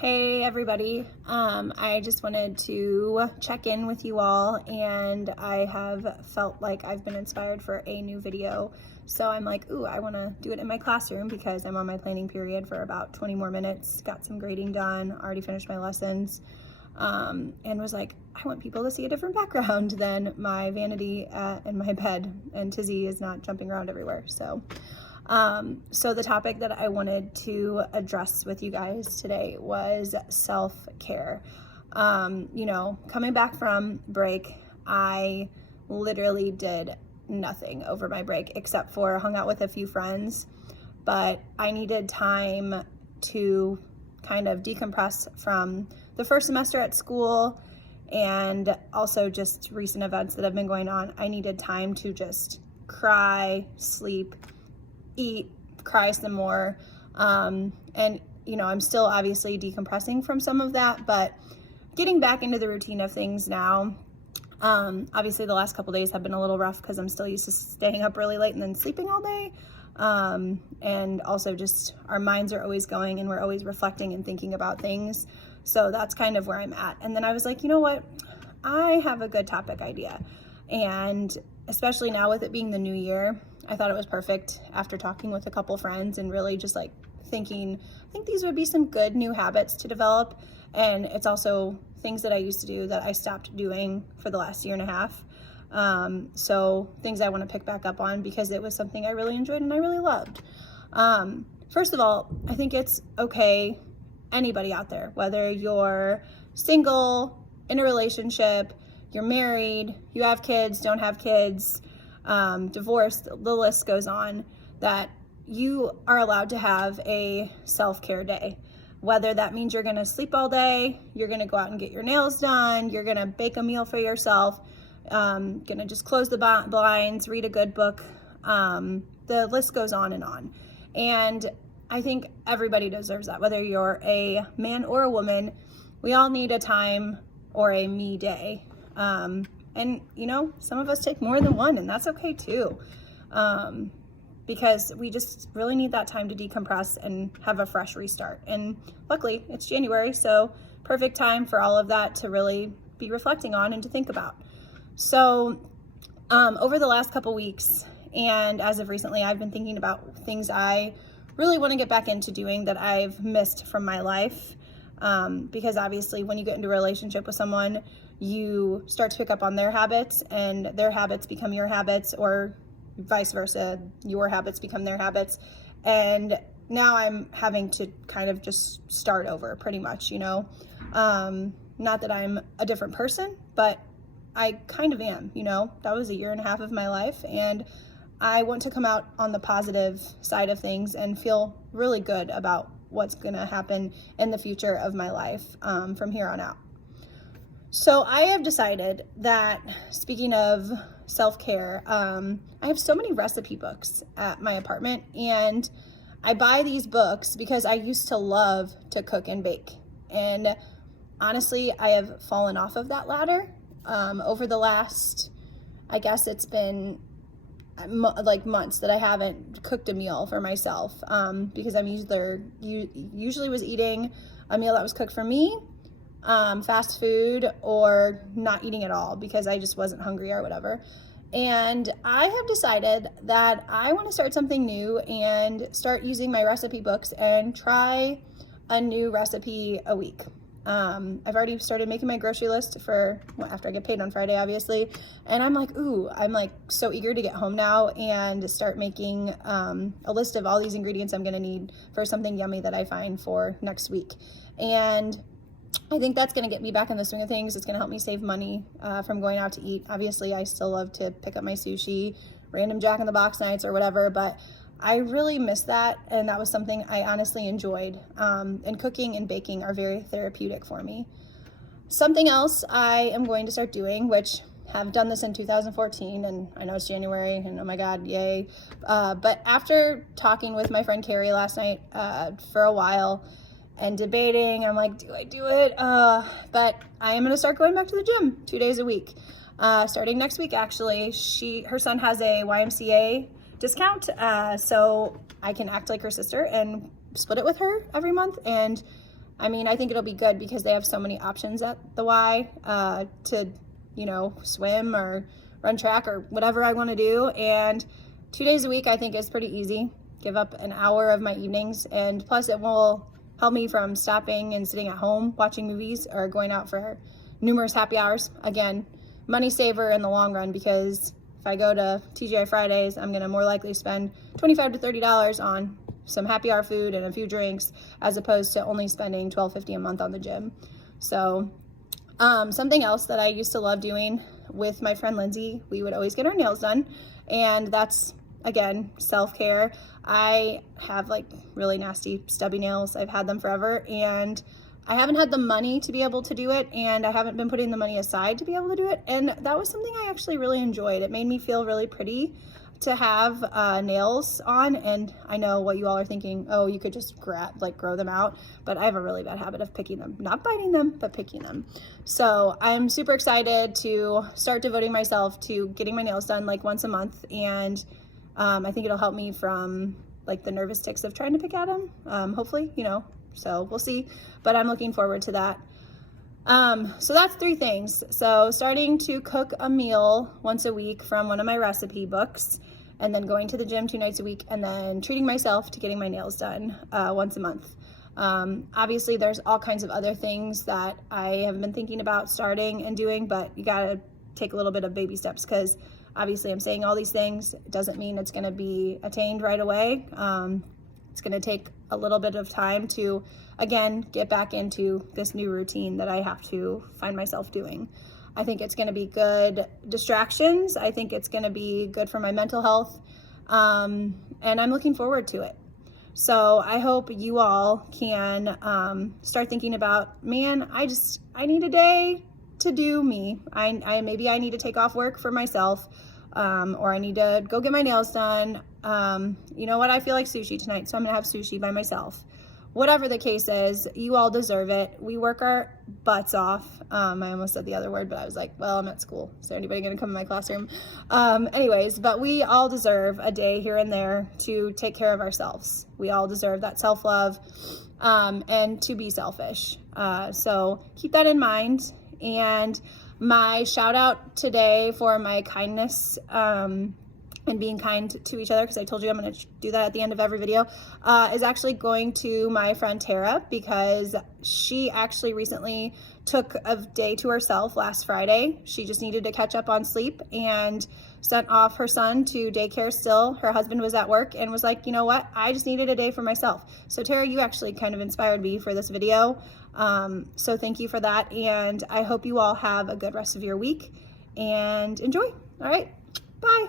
Hey everybody, I just wanted to check in with you all, and I have felt like I've been inspired for a new video. So I'm like, ooh, I want to do it in my classroom because I'm on my planning period for about 20 more minutes, got some grading done, already finished my lessons, and was like, I want people to see a different background than my vanity in my bed, and Tizzy is not jumping around everywhere. So the topic that I wanted to address with you guys today was self-care. Coming back from break, I literally did nothing over my break except for hung out with a few friends, but I needed time to kind of decompress from the first semester at school and also just recent events that have been going on. I needed time to just cry, sleep, eat, cry some more. I'm still obviously decompressing from some of that, but getting back into the routine of things now. Obviously the last couple days have been a little rough because I'm still used to staying up really late and then sleeping all day. And also just our minds are always going and we're always reflecting and thinking about things. So that's kind of where I'm at. And then I was like, you know what? I have a good topic idea. And especially now with it being the new year, I thought it was perfect after talking with a couple friends and really just like thinking, I think these would be some good new habits to develop. And it's also things that I used to do that I stopped doing for the last year and a half. So things I want to pick back up on because it was something I really enjoyed and I really loved. First of all, I think it's okay, anybody out there, whether you're single, in a relationship, you're married, you have kids, don't have kids, divorced, the list goes on, that you are allowed to have a self-care day. Whether that means you're gonna sleep all day, you're gonna go out and get your nails done, you're gonna bake a meal for yourself, gonna just close the blinds, read a good book, the list goes on and on. And I think everybody deserves that, whether you're a man or a woman. We all need a time or a me day. And some of us take more than one, and that's okay too. Because we just really need that time to decompress and have a fresh restart. And luckily it's January, so perfect time for all of that to really be reflecting on and to think about. So, over the last couple weeks, and as of recently, I've been thinking about things I really want to get back into doing that I've missed from my life. Because obviously when you get into a relationship with someone, you start to pick up on their habits and their habits become your habits, or vice versa, your habits become their habits. And now I'm having to kind of just start over pretty much, not that I'm a different person, but I kind of am, that was a year and a half of my life, and I want to come out on the positive side of things and feel really good about what's gonna happen in the future of my life from here on out. So I have decided that, speaking of self-care, I have so many recipe books at my apartment, and I buy these books because I used to love to cook and bake. And honestly, I have fallen off of that ladder over the last, I guess it's been like months that I haven't cooked a meal for myself, because I'm usually was eating a meal that was cooked for me, fast food, or not eating at all because I just wasn't hungry or whatever. And I have decided that I want to start something new and start using my recipe books and try a new recipe a week. I've already started making my grocery list for after I get paid on Friday, obviously. And I'm like, I'm like so eager to get home now and start making a list of all these ingredients I'm gonna need for something yummy that I find for next week. And I think that's gonna get me back in the swing of things. It's gonna help me save money from going out to eat. Obviously, I still love to pick up my sushi, random Jack in the Box nights or whatever, but I really miss that, and that was something I honestly enjoyed. And cooking and baking are very therapeutic for me. Something else I am going to start doing, which have done this in 2014, and I know it's January, and oh my God, yay. But after talking with my friend Carrie last night for a while and debating, I'm like, do I do it? But I am gonna start going back to the gym 2 days a week. Starting next week, actually. Her son has a YMCA discount, so I can act like her sister and split it with her every month, and I mean, I think it'll be good because they have so many options at the Y to, you know, swim or run track or whatever I want to do. And 2 days a week, I think, is pretty easy. Give up an hour of my evenings, and plus it will help me from stopping and sitting at home watching movies or going out for numerous happy hours. Again, money saver in the long run, because if I go to TGI Fridays, I'm gonna more likely spend $25 to $30 on some happy hour food and a few drinks, as opposed to only spending $12.50 a month on the gym. So something else that I used to love doing with my friend Lindsay, we would always get our nails done, and that's, again, self-care. I have like really nasty stubby nails. I've had them forever, and I haven't had the money to be able to do it, and I haven't been putting the money aside to be able to do it. And that was something I actually really enjoyed. It made me feel really pretty to have nails on. And I know what you all are thinking, oh, you could just grow them out, but I have a really bad habit of picking them, not biting them, but picking them. So I'm super excited to start devoting myself to getting my nails done like once a month. And I think it'll help me from like the nervous tics of trying to pick at them, hopefully, you know, so we'll see, but I'm looking forward to that. So that's 3 things. So starting to cook a meal once a week from one of my recipe books, and then going to the gym 2 nights a week, and then treating myself to getting my nails done once a month. Obviously there's all kinds of other things that I have been thinking about starting and doing, but you gotta take a little bit of baby steps, because obviously I'm saying all these things. It doesn't mean it's gonna be attained right away. It's gonna take a little bit of time to, again, get back into this new routine that I have to find myself doing. I think it's gonna be good distractions. I think it's gonna be good for my mental health. And I'm looking forward to it. So I hope you all can start thinking about, man, I need a day to do me. Maybe I need to take off work for myself, or I need to go get my nails done. You know what? I feel like sushi tonight, so I'm gonna have sushi by myself. Whatever the case is, you all deserve it. We work our butts off. I almost said the other word, but I was like, well, I'm at school. Is there anybody gonna come in my classroom? Anyways, but we all deserve a day here and there to take care of ourselves. We all deserve that self-love, and to be selfish. So keep that in mind. And my shout out today for my kindness, and being kind to each other, because I told you I'm going to do that at the end of every video, is actually going to my friend Tara, because she actually recently took a day to herself last Friday. She just needed to catch up on sleep and sent off her son to daycare still. Her husband was at work and was like, you know what? I just needed a day for myself. So Tara, you actually kind of inspired me for this video. So thank you for that. And I hope you all have a good rest of your week and enjoy. All right. Bye.